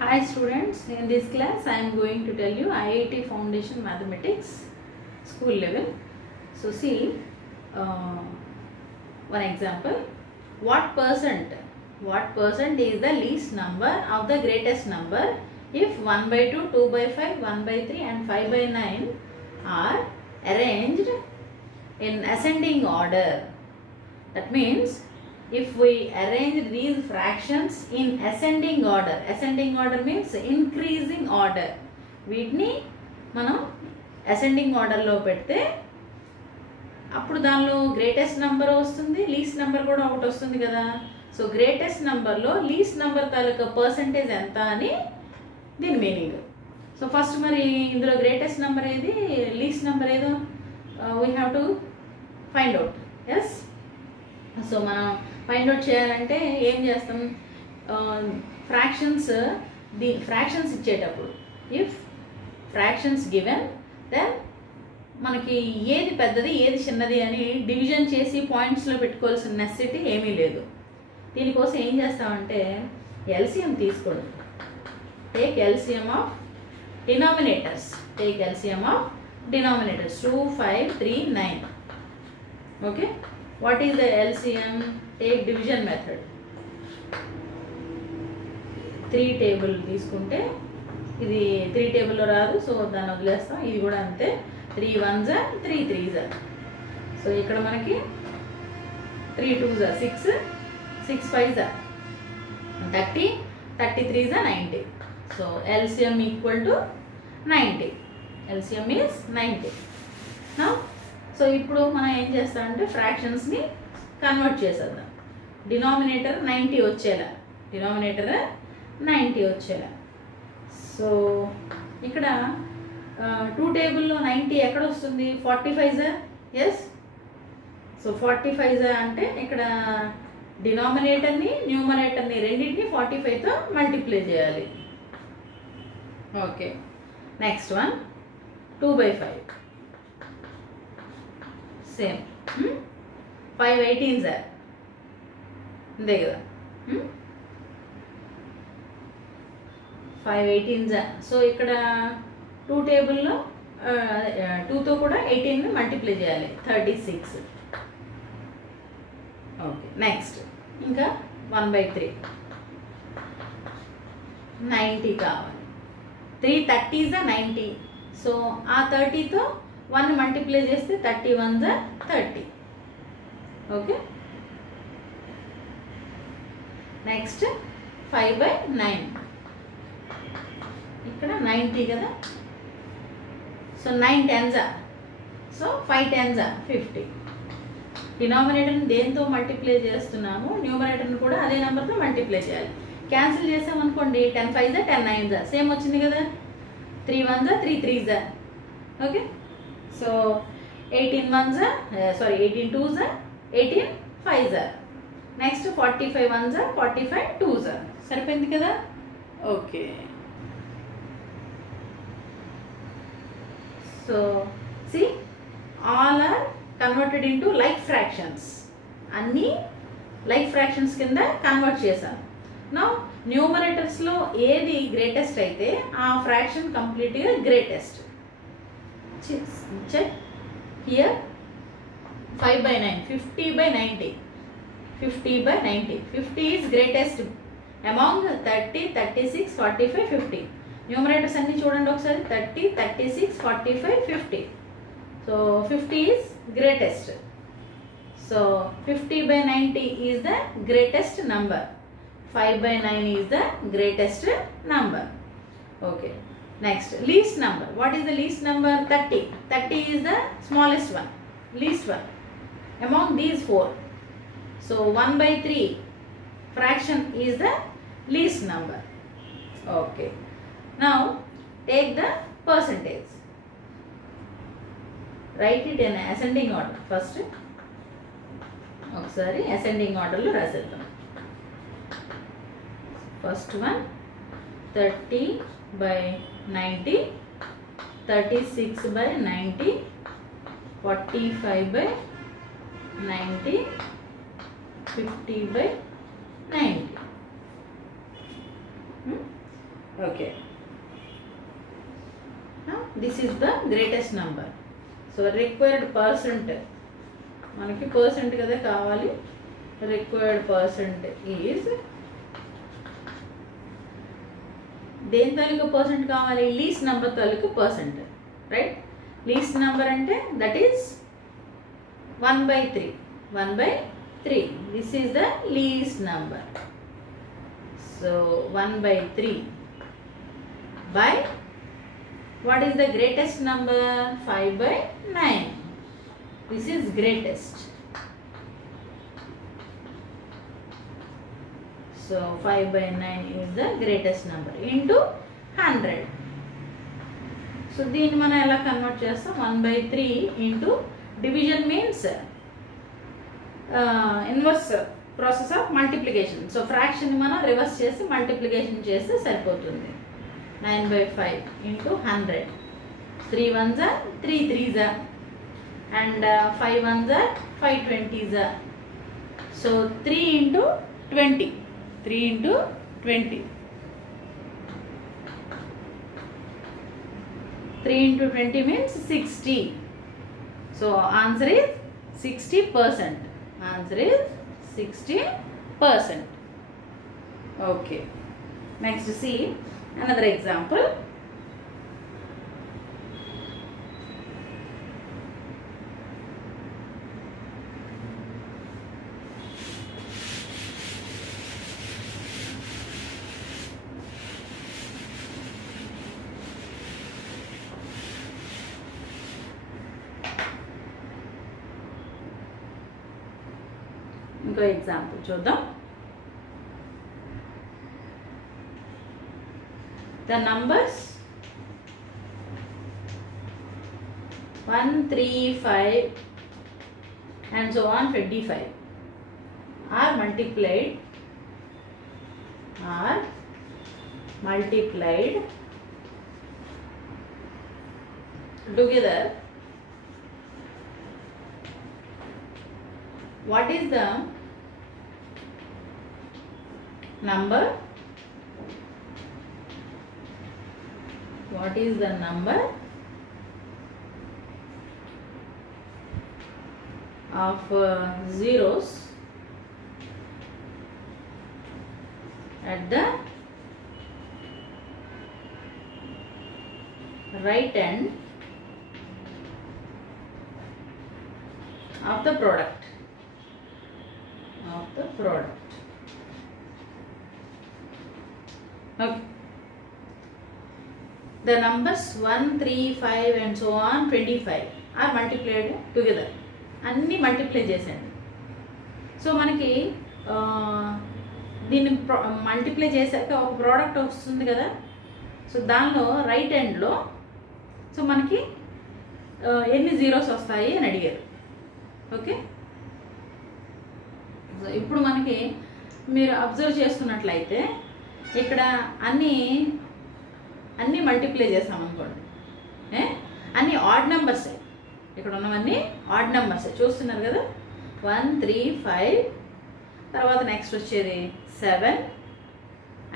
Hi students, in this class I am going to tell you IIT Foundation Mathematics school level. So see one example. What percent is the least number of the greatest number if 1 by 2, 2 by 5, 1 by 3 and 5 by 9 are arranged in ascending order? That means if we arrange these fractions in ascending order means increasing order. వీటిని మనం ascending order లో పెడితే అప్పుడు దానిలో greatest number వస్తుంది, least number కూడా ఒకటి వస్తుంది కదా. సో గ్రేటెస్ట్ నెంబర్లో లీస్ట్ నెంబర్ తాలూకా పర్సంటేజ్ ఎంత అని దీని మీనింగ్. సో ఫస్ట్ మరి ఇందులో గ్రేటెస్ట్ నెంబర్ ఏది, లీస్ట్ నెంబర్ ఏదో we have to find out. Yes, so మనం ఫైండ్ అవుట్ చేయాలంటే ఏం చేస్తాం, ఫ్రాక్షన్స్ ఇచ్చేటప్పుడు ఇఫ్ ఫ్రాక్షన్స్ గివెన్ దెన్ మనకి ఏది పెద్దది ఏది చిన్నది అని డివిజన్ చేసి పాయింట్స్లో పెట్టుకోవాల్సిన నెసెసిటీ ఏమీ లేదు. దీనికోసం ఏం చేస్తామంటే ఎల్సిఎం తీసుకోండి. Take LCM of denominators. 2, 5, 3, 9. Okay, what is the LCM? Take division method. 3 టేబుల్ తీసుకుంటే ఇది 3 టేబుల్లో రాదు, సో దాన్ని వదిలేస్తాం. ఇది కూడా అంతే, 3 1s 3 3s. సో ఇక్కడ మనకి 3 2s 6, 6 5s 30, 33s 90. So LCM equal to 90. LCM is 90. నా సో ఇప్పుడు మనం ఏం చేస్తామంటే ఫ్రాక్షన్స్ని కన్వర్ట్ చేసేద్దాం. డినామినేటర్ 90 వచ్చేలా. సో ఇక్కడ 2 టేబుల్లో 90 ఎక్కడ వస్తుంది, 45s. ఎస్, సో 45s అంటే ఇక్కడ డినామినేటర్ని న్యూమరేటర్ని రెండింటిని 45తో మల్టిప్లై చేయాలి. ఓకే, నెక్స్ట్ వన్ 2 by 5. సేమ్ 5 18s అంతే కదా, 5 18s. సో ఇక్కడ 2 టేబుల్లో 2తో కూడా 18ని మల్టిప్లై చేయాలి, 36. ఓకే, నెక్స్ట్ ఇంకా 1 by 3 90 కావాలి. 3 30s 90. సో ఆ 30తో 1 మల్టిప్లై చేస్తే 31s 30. ఓకే, నెక్స్ట్ 5 by 9. ఇక్కడ 90 కదా, సో 9 10s. సో 5 10s 50. డినామినేటర్ని దేంతో మల్టిప్లై చేస్తున్నాము, న్యూమరేటర్ని కూడా అదే నెంబర్తో మల్టిప్లై చేయాలి. క్యాన్సిల్ చేసామనుకోండి 10 5s 10 9s సేమ్ వచ్చింది కదా, 3 1s 3 3s. Okay, so 18 1s 18 2s 18 5s. Next 45 1s 45 2s. సరిపోయింది కదా. Okay, so see all are converted into like fractions. అన్నీ లైక్ ఫ్రాక్షన్స్ కింద కన్వర్ట్ చేశాను. నా న్యూమరేటర్స్లో ఏది గ్రేటెస్ట్ అయితే ఆ ఫ్రాక్షన్ కంప్లీట్గా గ్రేటెస్ట్. check here 5 by 9, 50 by 90. 50 by 90. 50 is greatest among 30, 36, 45, 50. న్యూమరేటర్స్ అన్ని చూడండి ఒకసారి, 30, 36, 45, 50. సో 50 is greatest. సో 50 by 90 is the greatest number. 5 by 9 is the greatest number. Okay. Next, least number. What is the least number? 30. 30 is the smallest one, least one among these 4. So 1 by 3 fraction is the least number. Okay. Now take the percentage. Write it in ascending order. First, ఒకసారి ascending order లో రాసేద్దాం. First one 30 by 90, 36 by 90, 45 by 90, 50 by 90. Okay. Now this is the greatest number. So required percent, మనకి percent కదా కావాలి. Required percent is దేని తాలూకు percent కావాలి? least number తాలూకు percent, right? least number అంటే that is 1/3. 1/3. This is the least number. So 1/3 by what is the greatest number? 5/9. This is greatest. So 5/9 is the greatest number into 100. So దీన్ని మనం ఎలా కన్వర్ట్ చేస్తాం? 1/3 into division means inverse process of multiplication. So fraction మనం రివర్స్ చేసి మల్టిప్లికేషన్ చేస్తే సరిపోతుంది. 9/5 into 100. 3 ones are 3 threes are, and 5 ones are 5 20s are. So 3 into 20. 3 into 20. 3 into 20 means 60. So answer is 60%. Answer is 60%. Okay. Next, see another example. ఇంకో ఎగ్జాంపుల్ చూద్దాం. The numbers 1, 3, 5 and so on 25 are multiplied together. What is the number? What is the number of zeros at the right end of the product? Okay. The numbers 1, 3, 5 and so on 25 are multiplied together. అన్ని మల్టిప్లై చేసేయండి. సో మనకి దీన్ని మల్టిప్లై చేశాక ఒక ప్రోడక్ట్ వస్తుంది కదా. సో దానిలో రైట్ ఎండ్లో సో మనకి ఎన్ని జీరోస్ వస్తాయి అని అడిగారు. ఓకే. సో ఇప్పుడు మనకి మీరు అబ్జర్వ్ చేసుకున్నట్లయితే ఇక్కడ అన్నీ మల్టిప్లై చేసామనుకోండి, అన్నీ ఆడ్ నెంబర్సే. ఇక్కడ ఉన్నవన్నీ ఆడ్ నెంబర్సే చూస్తున్నారు కదా. 1, 3, 5 తర్వాత నెక్స్ట్ వచ్చేది 7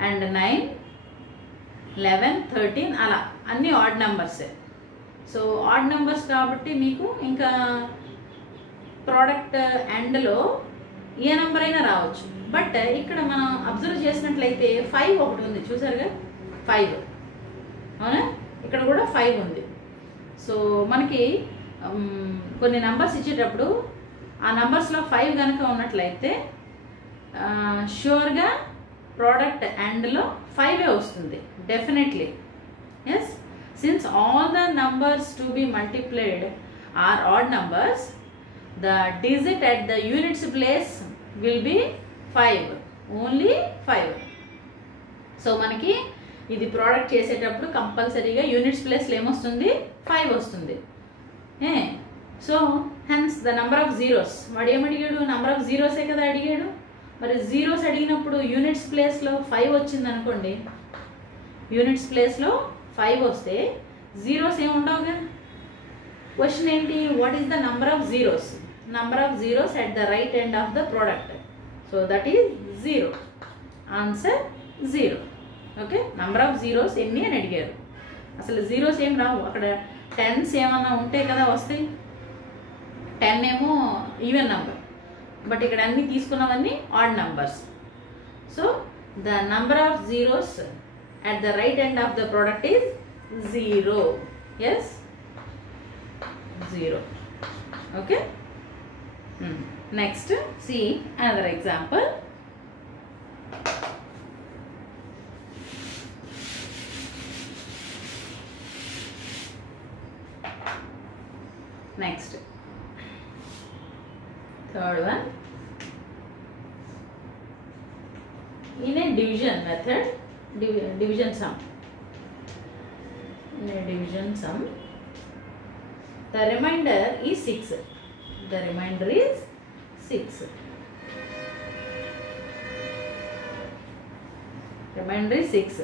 అండ్ 9, 11, 13 అలా అన్నీ ఆడ్ నెంబర్సే. సో ఆడ్ నెంబర్స్ కాబట్టి మీకు ఇంకా ప్రోడక్ట్ ఎండ్లో ఏ నెంబర్ అయినా రావచ్చు. బట్ ఇక్కడ మనం అబ్జర్వ్ చేసినట్లయితే 5 ఒకటి ఉంది చూసారుగా, 5 అవునా. ఇక్కడ కూడా 5 ఉంది. సో మనకి కొన్ని నెంబర్స్ ఇచ్చేటప్పుడు ఆ నెంబర్స్లో 5 కనుక ఉన్నట్లయితే ష్యూర్గా ప్రోడక్ట్ ఎండ్లో 5 వస్తుంది definitely. Yes, since all the numbers to be multiplied are odd numbers, the digit at the units place will be 5, only 5. సో మనకి ఇది ప్రోడక్ట్ చేసేటప్పుడు కంపల్సరీగా యూనిట్స్ ప్లేస్లో ఏమొస్తుంది? 5 వస్తుంది. So hence the number of zeros, వాడు ఏమడిగాడు? నెంబర్ ఆఫ్ జీరోసే కదా అడిగాడు. మరి జీరోస్ అడిగినప్పుడు యూనిట్స్ ప్లేస్లో 5 వచ్చింది అనుకోండి, యూనిట్స్ ప్లేస్లో 5 వస్తే జీరోస్ ఏమి ఉండవుగా. క్వశ్చన్ ఏంటి? What is the number of zeros? Number of zeros at the right end of the product. So that is 0. Answer 0. ఓకే, నంబర్ ఆఫ్ జీరోస్ ఎన్ని అని అడిగారు. అసలు జీరోస్ ఏం రావు అక్కడ, టెన్స్ ఏమన్నా ఉంటే కదా వస్తాయి. 10 ఏమో ఈవెన్ నంబర్, బట్ ఇక్కడ అన్ని తీసుకున్నవన్నీ odd numbers. So the number of zeros at the right end of the product is 0. Yes, 0. Okay. Next, see another example. Next, third one. In a division method, division sum. In a division sum, the remainder is 6. The remainder is 6. Remainder is 6.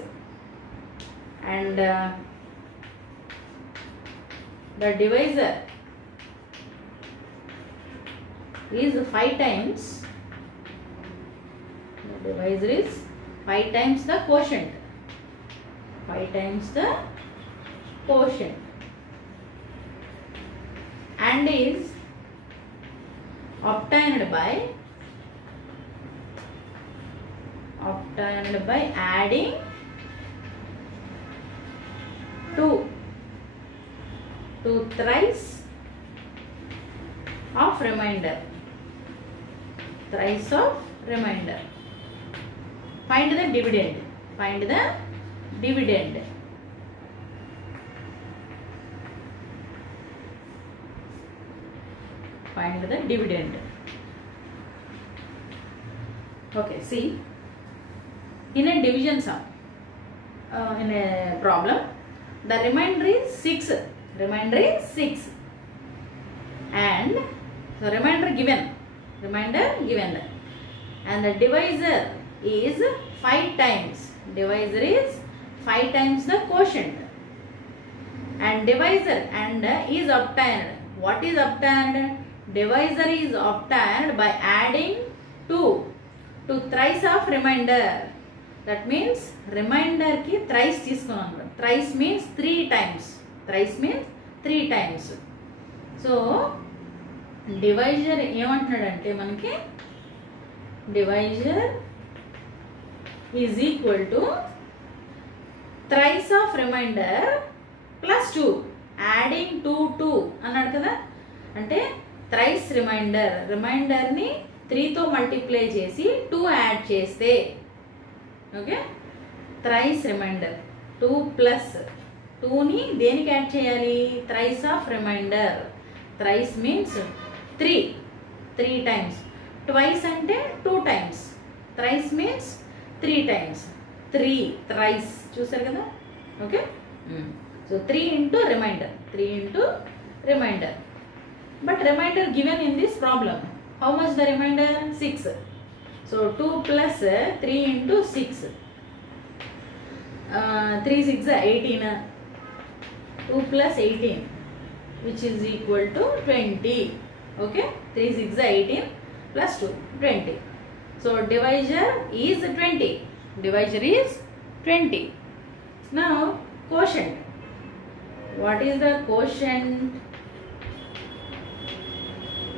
And the divisor is 5 times. The divisor is 5 times the quotient. 5 times the quotient. And is obtained by adding 2 to thrice of remainder. Thrice of remainder. Find the dividend. Find the dividend. Find the dividend. Okay, see, in a division sum, in a problem, the remainder is 6. Remainder is 6. And the remainder given. And the divisor is 5 times. Divisor is 5 times the quotient. And divisor and is obtained. What is obtained? Divisor is obtained by adding 2 to thrice of remainder. That means remainder ki thrice తీసుకున్నాను. Thrice means 3 times. Thrice means 3 times. So divisor ఏమంటున్నాడంటే మనకి divisor is equal to thrice of remainder plus 2. Adding 2 అన్నాడు కదా, అంటే thrice remainder ని 3 తో మల్టిప్లై చేసి 2 యాడ్ చేస్తే, ఓకే, thrice remainder 2 ప్లస్ 2 ని దేనికి యాడ్ చేయాలి? thrice of remainder. thrice means 3 times. twice అంటే 2 times. thrice means 3 times. 3 thrice చూసారు కదా, okay. So 3 into remainder. But remainder given in this problem. How much the remainder? 6. So 2 plus 3 into 6. 3 6 18. 2 plus 18, which is equal to 20. Okay. 3 6 18 plus 2 20. So divisor is 20. Divisor is 20. Now quotient. What is the quotient?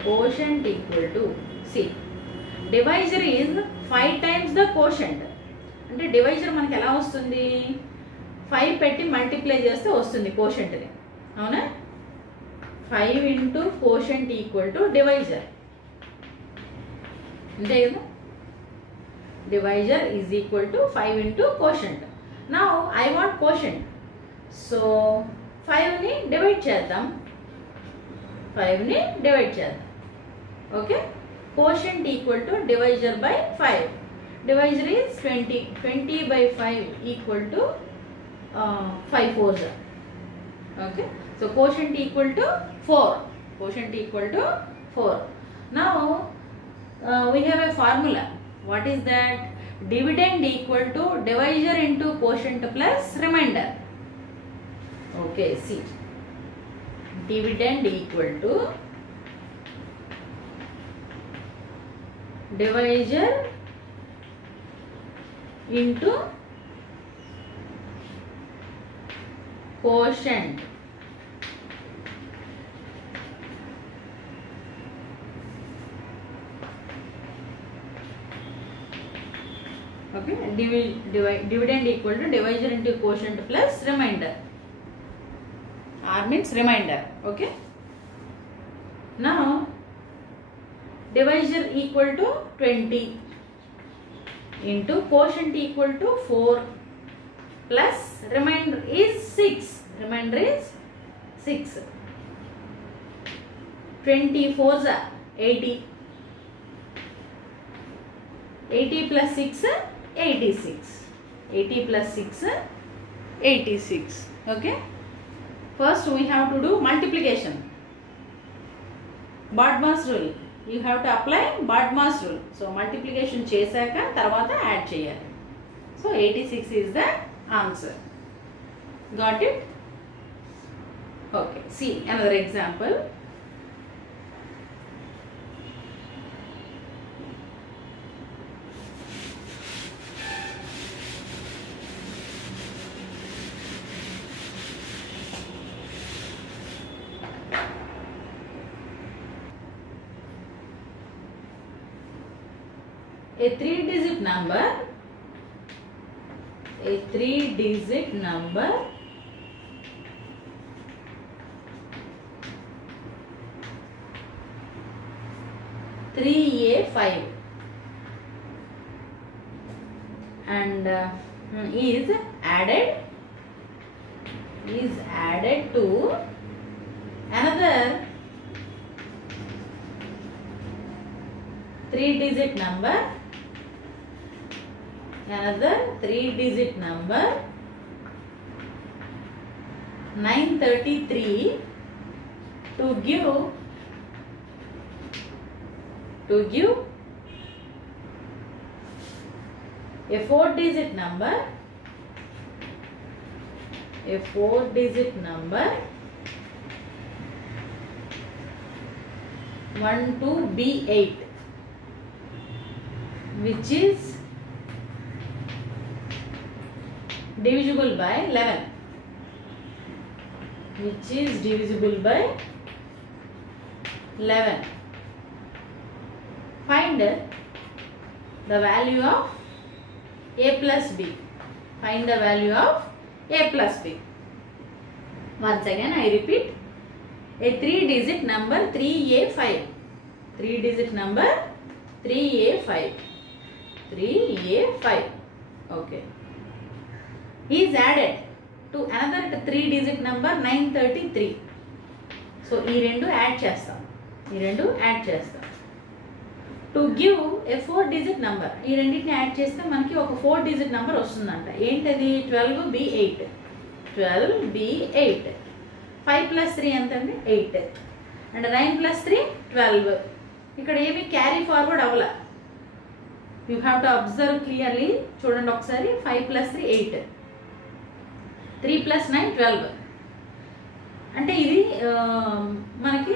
Quotient equal to, see, divisor is 5 times the quotient. అంటే డివైజర్ మనకి ఎలా వస్తుంది? 5 పెట్టి మల్టిప్లై చేస్తే వస్తుంది quotient ని, అవునా? 5 into quotient equal to divisor. అంతే కదా? Divisor is equal to 5 into quotient. Now I want quotient. So 5 ని డివైడ్ చేద్దాం. Okay. Quotient equal to divisor by 5. Divisor is 20. 20 by 5 equal to 5 fours. Okay. So quotient equal to 4. Now we have a formula. What is that? Dividend equal to divisor into quotient plus remainder. Okay, see. Dividend equal to divisor into quotient. Okay, dividend equal to divisor into quotient plus remainder. R means remainder. Okay. Now divisor equal to 20 into quotient equal to 4 plus remainder is 6. Remainder is 6. 24 is 80. 80 plus 6 86. 80 plus 6 86. Okay. First we have to do multiplication. Bodmer's rule. You have to apply Bodmer's rule. So multiplication chesaka tarvata add cheyali. So 86 is the answer. Got it? Okay. See another example. A 3-digit number, a 3-digit number (3A5) and is added to another 3-digit number, another 3-digit number 933 to give a 4-digit number, 12B8, which is divisible by 11, which is divisible by 11. Find the value of a plus b. Find the value of a plus b. Once again I repeat, a 3-digit number 3A5, 3-digit number 3A5, 3A5, okay, is added to another 3-digit number 933. So ee rendu add chestam, to give a 4-digit number. ఈ రెండింటిని యాడ్ చేస్తే మనకి ఒక 4-digit number వస్తుందంట. ఏంటది? 12B8. 12B8. 5 plus 3 ఎంత అండి? 8. And 9 plus 3 12. ఇక్కడ ఏమి క్యారీ ఫార్వర్డ్ అవ్వాల. You have to observe clearly. చూడండి ఒకసారి. 5 plus 3 8. 3 plus 9 12. అంటే ఇది మనకి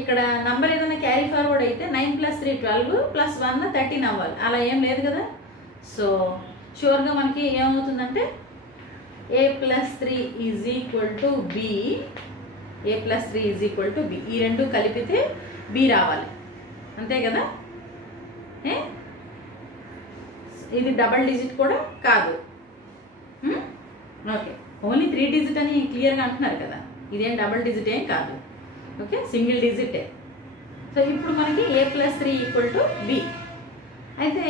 ఇక్కడ నంబర్ ఏదైనా క్యారీ ఫార్వర్డ్ అయితే 9 plus 3 12 plus 1 13 అవ్వాలి. అలా ఏం లేదు కదా. సో షూర్గా మనకి ఏమవుతుందంటే a plus 3 is equal to b, a plus 3 is equal to b. ఈ రెండు కలిపితే b రావాలి, అంతే కదా. ఇది డబల్ డిజిట్ కూడా కాదు. ఓకే, ఓన్లీ 3 digit అని క్లియర్గా అంటున్నారు కదా. ఇదేం డబల్ డిజిట్ ఏం కాదు. ఓకే, సింగిల్ డిజిటే. సో ఇప్పుడు మనకి a plus 3 equal to b. అయితే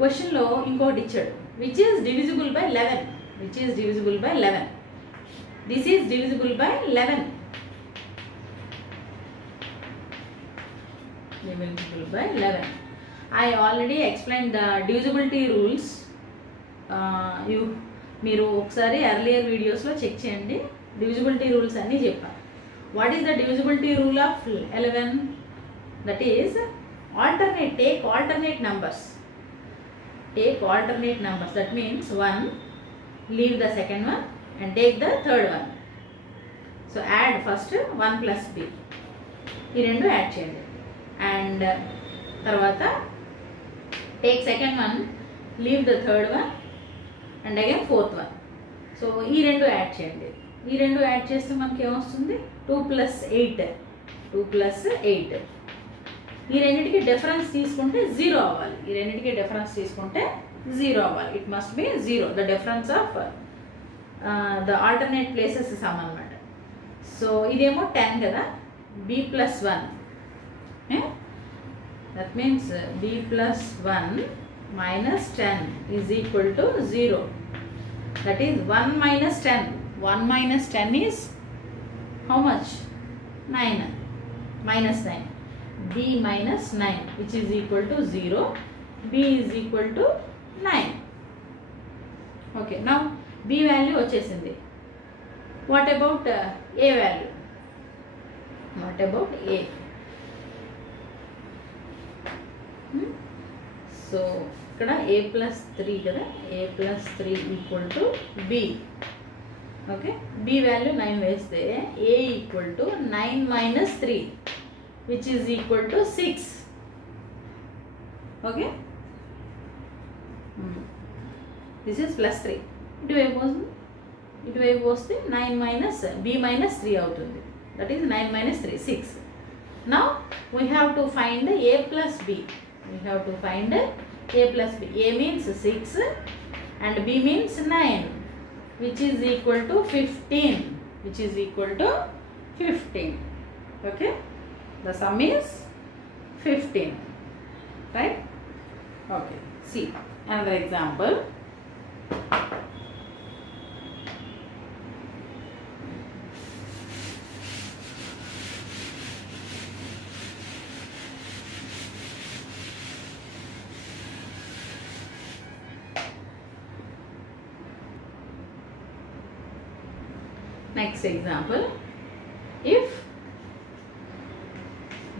క్వశ్చన్లో ఇంకోటి ఇచ్చాడు, which is divisible by 11. Which is divisible by 11. This is divisible by 11. Divisible by 11. I already explained the divisibility rules. మీరు ఒకసారి ఎర్లియర్ వీడియోస్లో చెక్ చేయండి. divisibility rules అన్నీ చెప్పాను. What is the divisibility rule of 11? That is alternate. Take alternate numbers. Take alternate numbers. That means 1. Leave the second one and take the third one. So add first 1 plus b. ఈ రెండు యాడ్ చేయండి. అండ్ తర్వాత take second one, leave the third one and again fourth one. So ఈ రెండు యాడ్ చేయండి. ఈ రెండు యాడ్ చేస్తే మనకి ఏమొస్తుంది 2 + 8 2 + 8 ఈ రెండింటికి డిఫరెన్స్ తీసుకుంటే 0 అవ్వాలి ఈ రెండింటికి డిఫరెన్స్ తీసుకుంటే 0 అవ్వాలి it must be 0 the difference of the alternate places some అన్నమాట సో ఇదేమో 10 కదా b + 1 దట్ మీన్స్ b + 1 minus 10 is equal to 0 that is 1 minus 10 1 minus 10 is how much 9 minus 9 b minus 9 which is equal to 0 b is equal to 9 okay now b value వచ్చేసింది what about a value what about a so ఇక్కడ a + 3 కదా a + 3 equal to b okay b value 9 వేస్తే a equal to 9 minus 3 which is equal to 6 okay this is +3 ఇటువైపు వస్తే 9 minus b minus 3 అవుతుంది that is 9 minus 3 6 now we have to find a plus b we have to find a plus b a means 6 and b means 9 which is equal to 15 which is equal to 15 okay the sum is 15 right okay see another example next example if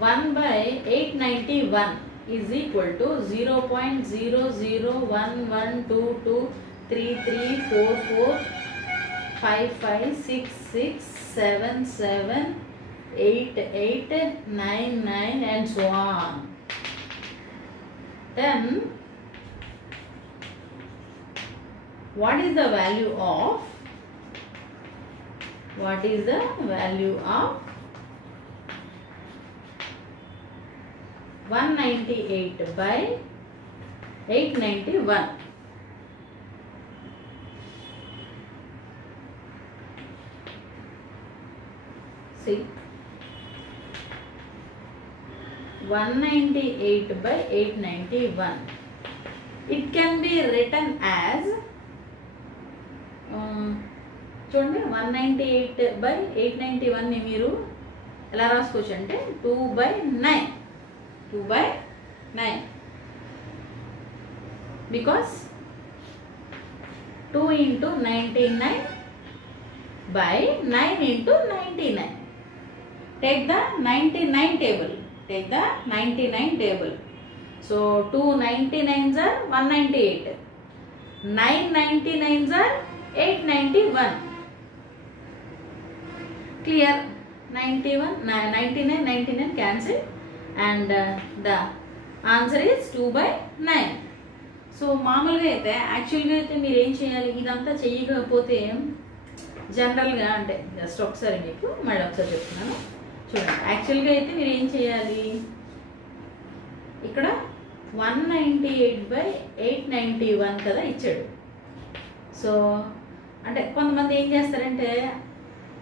1/891 is equal to 0.0112233445566778899 and so on then what is the value of 198/891 see 198/891 it can be written as చూడండి 198/891 ని మీరు ఎలా రాసుకోవచ్చు అంటే 2/9 because 2 into 99/9 into 99 take the 99 table so 2 99s are 198 9 99s are 891 clear 99 cancel and the answer is 2/9 సో మామూలుగా అయితే యాక్చువల్గా అయితే మీరు ఏం చేయాలి ఇదంతా చేయకపోతే జనరల్గా అంటే జస్ట్ ఒకసారి మీకు మళ్ళీ ఒకసారి చెప్తున్నాను చూడండి యాక్చువల్గా అయితే మీరు ఏం చేయాలి ఇక్కడ 198/891 కదా ఇచ్చాడు సో అంటే కొంతమంది ఏం చేస్తారంటే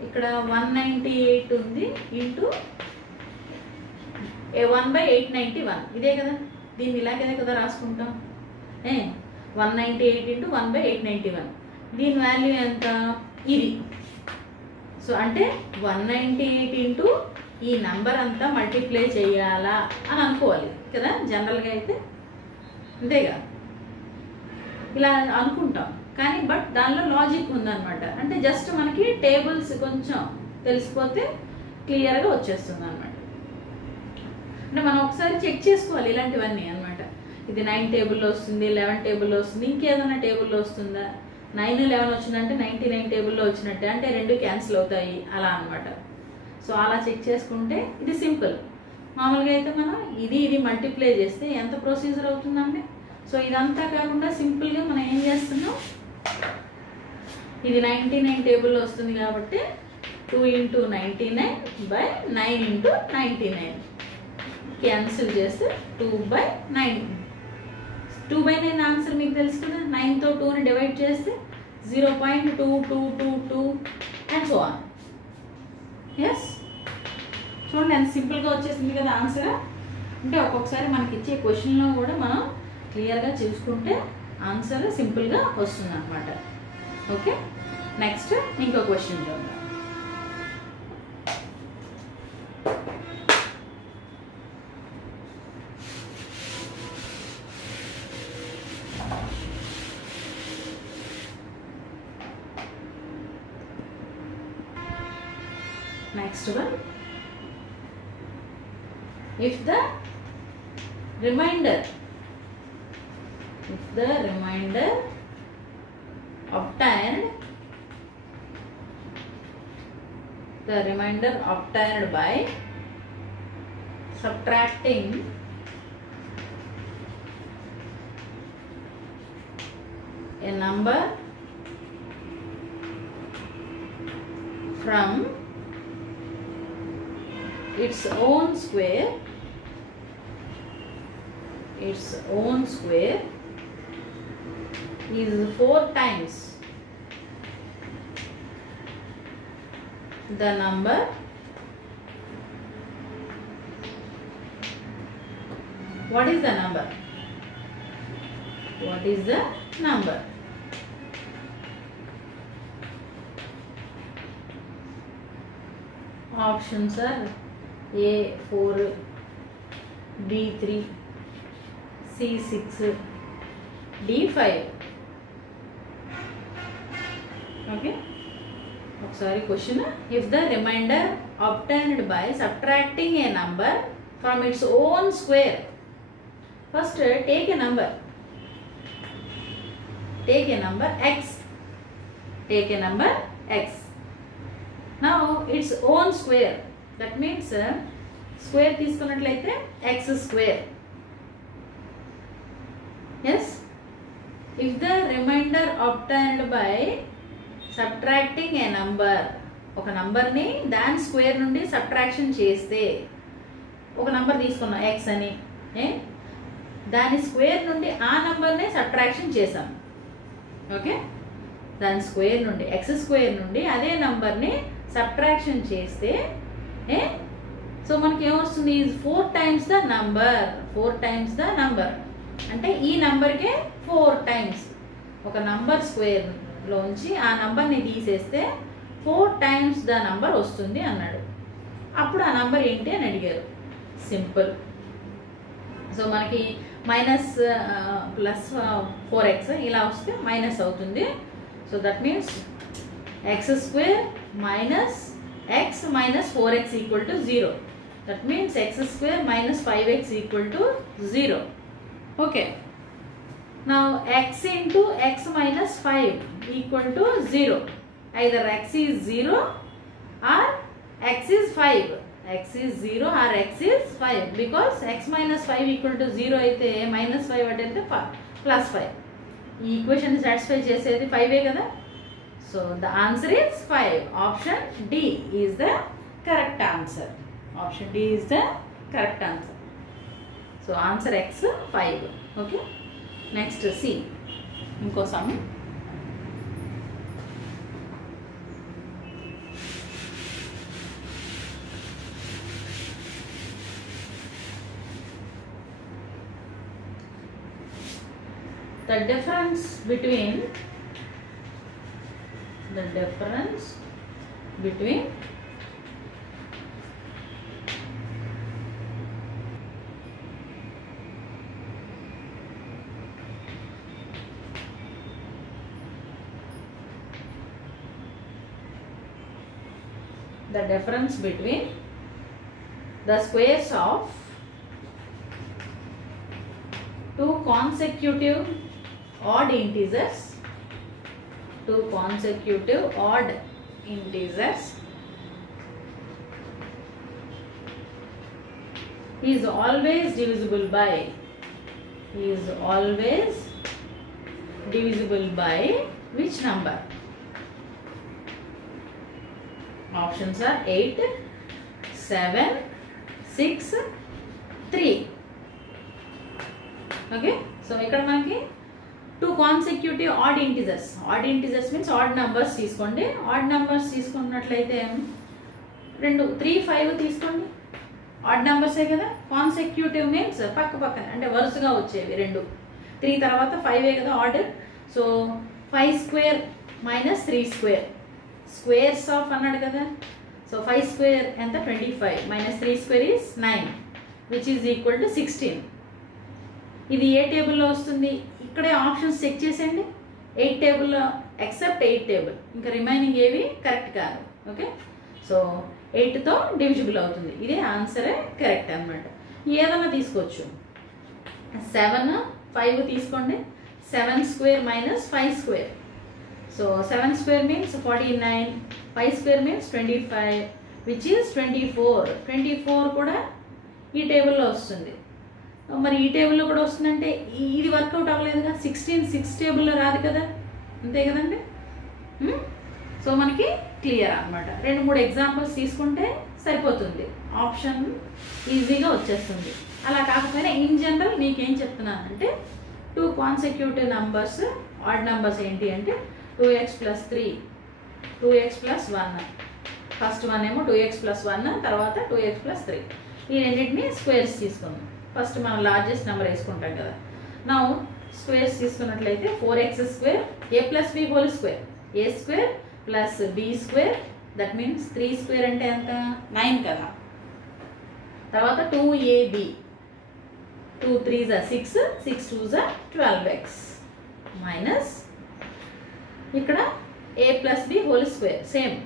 ఇక్కడ 198 ఉంది ఇంటూ 1/891 ఇదే కదా దీన్ని ఇలాగే కదా రాసుకుంటాం 198 ఇంటూ 1/891 దీని వాల్యూ ఎంత ఇది సో అంటే 198 ఇంటూ ఈ నంబర్ అంతా మల్టిప్లై చేయాలా అని అనుకోవాలి కదా జనరల్గా అయితే అంతేగా ఇలా అనుకుంటాం కానీ బట్ దానిలో లాజిక్ ఉందన్నమాట అంటే జస్ట్ మనకి టేబుల్స్ కొంచెం తెలిసిపోతే క్లియర్గా వచ్చేస్తుంది అనమాట అంటే మనం ఒకసారి చెక్ చేసుకోవాలి ఇలాంటివన్నీ అనమాట ఇది 9 టేబుల్లో వస్తుంది 11 టేబుల్లో వస్తుంది ఇంకేదైనా టేబుల్లో వస్తుందా 9 11 వచ్చిందంటే 99 టేబుల్లో వచ్చినట్టే అంటే రెండు క్యాన్సిల్ అవుతాయి అలా అనమాట సో అలా చెక్ చేసుకుంటే ఇది సింపుల్ మామూలుగా అయితే మనం ఇది మల్టిప్లై చేస్తే ఎంత ప్రొసీజర్ అవుతుందండి సో ఇదంతా కాకుండా సింపుల్గా మనం ఏం చేస్తున్నాం ఇది 99 టేబుల్లో వస్తుంది కాబట్టి 2 into 99/9 into 99 క్యాన్సిల్ చేస్తే 2/9. 2/9 ఆన్సర్ మీకు తెలుసు కదా. 9తో 2ని డివైడ్ చేస్తే 0.2222 అండ్ సో ఆన్. ఎస్, చూడండి ఎంత సింపుల్గా వచ్చేసింది కదా ఆన్సర్. అంటే ఒక్కొక్కసారి మనకి ఇచ్చే క్వశ్చన్లో కూడా మనం క్లియర్గా చూసుకుంటే ఆన్సర్ సింపుల్గా వస్తుంది అనమాట. ఓకే, నెక్స్ట్ ఇంకో క్వశ్చన్ చూద్దాం. Next one, if the remainder obtained by subtracting a number from its own square is 4 times the number what is the number? Options are A 4, B 3, C 6, D 5. Okay, sorry, question. If the remainder obtained by subtracting a number from its own square, first take a number x. Now its own square, that means square తీసుకున్నట్లయితే x square. Yes, if the remainder obtained by subtracting a number, ఒక నంబర్ని దాని స్క్వేర్ నుండి సబ్ట్రాక్షన్ చేస్తే, ఒక నంబర్ తీసుకున్నాం x అని, దాని స్క్వేర్ నుండి ఆ నంబర్ని సబ్ట్రాక్షన్ చేసాం. ఓకే, దాని స్క్వేర్ నుండి x స్క్వేర్ నుండి అదే నంబర్ని సబ్ట్రాక్షన్ చేస్తే సో మనకి ఏమొస్తుంది? 4 times the number. అంటే ఈ నంబర్కే 4 times, ఒక నంబర్ స్క్వేర్ లోంచి ఆ నంబర్ని తీసేస్తే 4 times ద నంబర్ వస్తుంది అన్నాడు. అప్పుడు ఆ నంబర్ ఏంటి అని అడిగారు. సింపుల్. సో మనకి మైనస్ ప్లస్ 4x ఇలా వస్తే మైనస్ అవుతుంది. So that means x square minus x minus 4x equal to 0. That means x square minus 5x equal to 0. Okay. Now x into x minus 5 equal to 0. Either x is 0 or x is 5. X is 0 or x is 5. Because x minus 5 equal to 0 అయితే minus 5 అంటే plus 5. ఈ equation satisfy చేసేది 5 కదా. So the answer is 5. Option D is the correct answer. So answer X 5. Okay. Next C. ఇంకో some. The difference between the squares of two consecutive odd integers is always divisible by which number? Options are 8, 7, 6, 3. Okay, so ఇక్కడ మనకి 2 consecutive odd integers. Odd integers means odd numbers తీసుకోండి. Odd numbers తీసుకున్నట్లయితే 2, 3, 5 తీసుకోండి. ఆడ్ నెంబర్సే కదా. Consecutive means పక్క పక్కన అంటే వరుసగా వచ్చేవి 2. 3 తర్వాత 5 కదా order. So 5 square minus 3 square, squares of అన్నాడు కదా. సో 5 స్క్వేర్ ఎంత 25 మైనస్ 3 square is 9 which is equal to 16. ఇది ఏ టేబుల్లో వస్తుంది? ఇక్కడే ఆప్షన్స్ చెక్ చేసేయండి. 8 టేబుల్లో ఎక్సెప్ట్ 8 టేబుల్, ఇంకా రిమైనింగ్ ఏవి కరెక్ట్ కాదు. ఓకే, సో 8తో డివిజిబుల్ అవుతుంది. ఇదే ఆన్సరే కరెక్ట్ అనమాట. ఏదన్నా తీసుకోవచ్చు. 7, 5 తీసుకోండి. 7 square minus 5 square. So 7 square means 49, 5 square means 25 which is 24. 24 కూడా ఈ టేబుల్లో వస్తుంది. మరి ఈ టేబుల్లో కూడా వస్తుందంటే ఇది వర్కౌట్ అవ్వలేదుగా. 16 6 టేబుల్లో రాదు కదా, అంతే కదండి. సో మనకి క్లియర్ అనమాట. 2-3 ఎగ్జాంపుల్స్ తీసుకుంటే సరిపోతుంది, ఆప్షన్ ఈజీగా వచ్చేస్తుంది. అలా కాకపోయినా ఇన్ జనరల్ మీకేం చెప్తున్నానంటే 2 కాన్సెక్యూటివ్ నంబర్స్ ఆడ్ నెంబర్స్ ఏంటి అంటే 2x + 3, 2x + 1. ఫస్ట్ వన్ ఏమో 2x + 1, తర్వాత 2x + 3. ఈ రెండింటిని స్క్వేర్స్ తీసుకుందాం. ఫస్ట్ మనం లార్జెస్ట్ నెంబర్ వేసుకుంటాం కదా. నా స్క్వేర్స్ తీసుకున్నట్లయితే 4x² a + b whole square, a² + b², that means 3² అంటే ఎంత 9 కదా. తర్వాత 2ab, 2 3s are 6, 6 2s are 12x minus ఇక్కడ a + b whole square same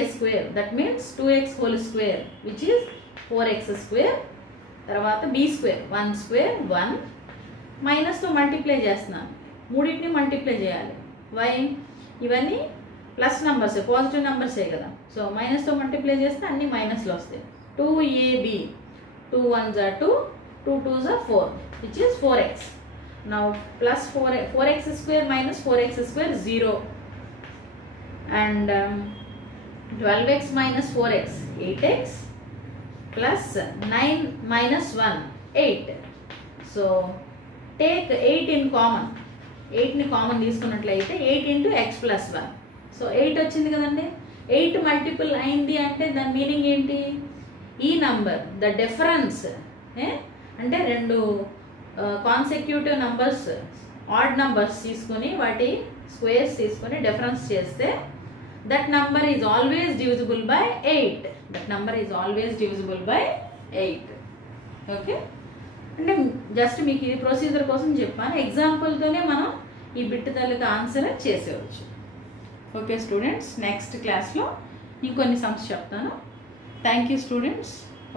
a², that means 2x whole square which is 4x². తర్వాత b² 1² 1 మైనస్తో మల్టిప్లై చేస్తున్నాను. మూడింటిని మల్టిప్లై చేయాలి. వై? ఇవన్నీ ప్లస్ నెంబర్స్, పాజిటివ్ నెంబర్సే కదా. సో మైనస్తో మల్టిప్లై చేస్తే అన్ని మైనస్లో వస్తాయి. 2ab, 2 1s are 2, 2 2s are 4 which is 4x. Now plus 4x² minus 4x² 0 and 12x minus 4x 8x plus 9 minus 1 8. So take 8 in common. 8ని కామన్ తీసుకున్నట్లయితే 8 into x plus 1. సో 8 వచ్చింది కదండి. 8 మల్టిపుల్ అయింది అంటే దాని మీనింగ్ ఏంటి? ఈ నంబర్ ద డిఫరెన్స్ అంటే 2 కాన్సెక్యూటివ్ నంబర్స్ ఆడ్ నంబర్స్ తీసుకొని వాటి స్క్వేర్స్ తీసుకొని డిఫరెన్స్ చేస్తే that number is always divisible by 8. That number is always divisible by 8. ఓకే, అంటే జస్ట్ మీకు ఇది ప్రొసీజర్ కోసం చెప్పాను. ఎగ్జాంపుల్తోనే మనం ఈ బిట్ తాలూకు ఆన్సర్ చేసేవచ్చు. ఓకే స్టూడెంట్స్, నెక్స్ట్ క్లాస్లో ఇంకొన్ని సమ్స్ చెప్తాను. Thank you students.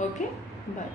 Okay, bye.